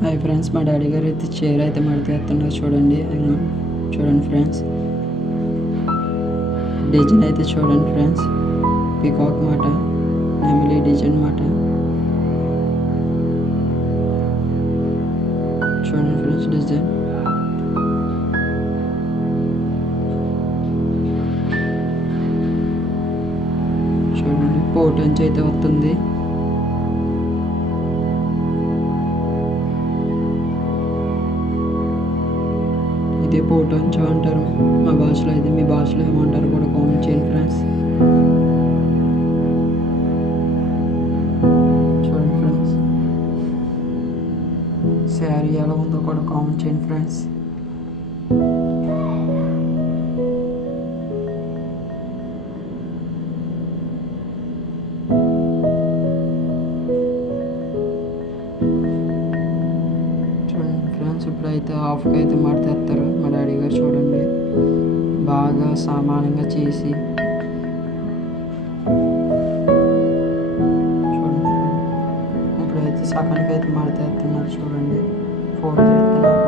Hi friends, మా డాడీ గారు అయితే చీర అయితే మడతేస్తున్నారు చూడండి. చూడండి ఫ్రెండ్స్, డిజైన్ అయితే చూడండి ఫ్రెండ్స్. పీకాక్ మాట, నెమిలీ డిజైన్ మాట. చూడండి ఫ్రెండ్స్ డిజైన్. చూడండి పోటంచి అయితే వస్తుంది. ఇది పోటంచో అంటారు మా భాషలో. అయితే మీ భాషలో ఏమంటారు కూడా కామెంట్ చేయండి ఫ్రెండ్స్. చూడండి ఫ్రెండ్స్, శారీ ఎలా ఉందో కూడా కామెంట్ చేయండి ఫ్రెండ్స్. చూడండి ఫ్రెండ్స్, ఇప్పుడైతే హాఫ్కి అయితే మడతేస్తారు మా డాడీ గారు. చూడండి బాగా సమానంగా చేసి. చూడండి ఇప్పుడైతే సగానికి అయితే మడతేస్తున్నారు. చూడండి ఫోల్డ్ చేస్తున్నారు.